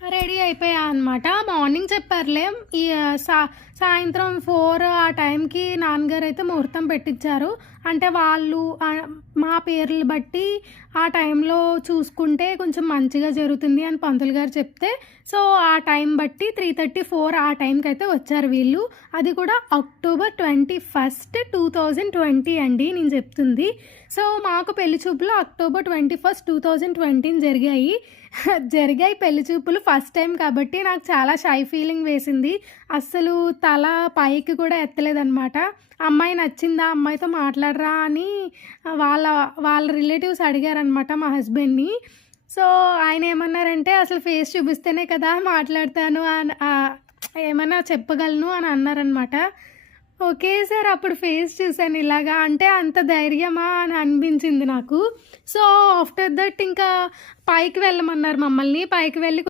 Ready అయిపోయా అనమాట. Morning చెప్పారులే. ఈ సా సాయంత్రం 4 ఆ టైంకి నాన్నగారైతే ముహూర్తం పెట్టిచ్చారు. అంటే వాళ్ళు మా పేర్లు బట్టి ఆ టైంలో చూసుకుంటే కొంచెం మంచిగా జరుగుతుంది అని పంతులు గారు చెప్తే, సో, ఆ టైం బట్టి 3:30, 4 ఆ టైంకైతే వచ్చారు వీళ్ళు. అది కూడా అక్టోబర్ 21, 2020 అండి నేను చెప్తుంది. సో, మాకు పెళ్లి చూపులు అక్టోబర్ 21, 2020 జరిగాయి. జరిగాయి పెళ్లి చూపులు ఫస్ట్ టైం కాబట్టి నాకు చాలా షై ఫీలింగ్ వేసింది. అస్సలు తల పైకి కూడా ఎత్తలేదనమాట. అమ్మాయి నచ్చిందా? అమ్మాయితో మాట్లాడరా అని వాళ్ళ వాళ్ళ రిలేటివ్స్ అడిగారనమాట మా హస్బెండ్‌ని. సో, ఆయనేమన్నారంటే, "అసలు ఫేస్ చూపిస్తేనే కదా మాట్లాడతాను ఏమన్నా చెప్పగలను" అని అన్నారనమాట. Okay sir. అప్పుడు ఫేస్ చూసాను ఇలాగా. అంటే అంత ధైర్యమా అని అనిపించింది నాకు. సో, ఆఫ్టర్ దట్ ఇంకా పైకి వెళ్ళమన్నారు మమ్మల్ని. పైకి వెళ్ళి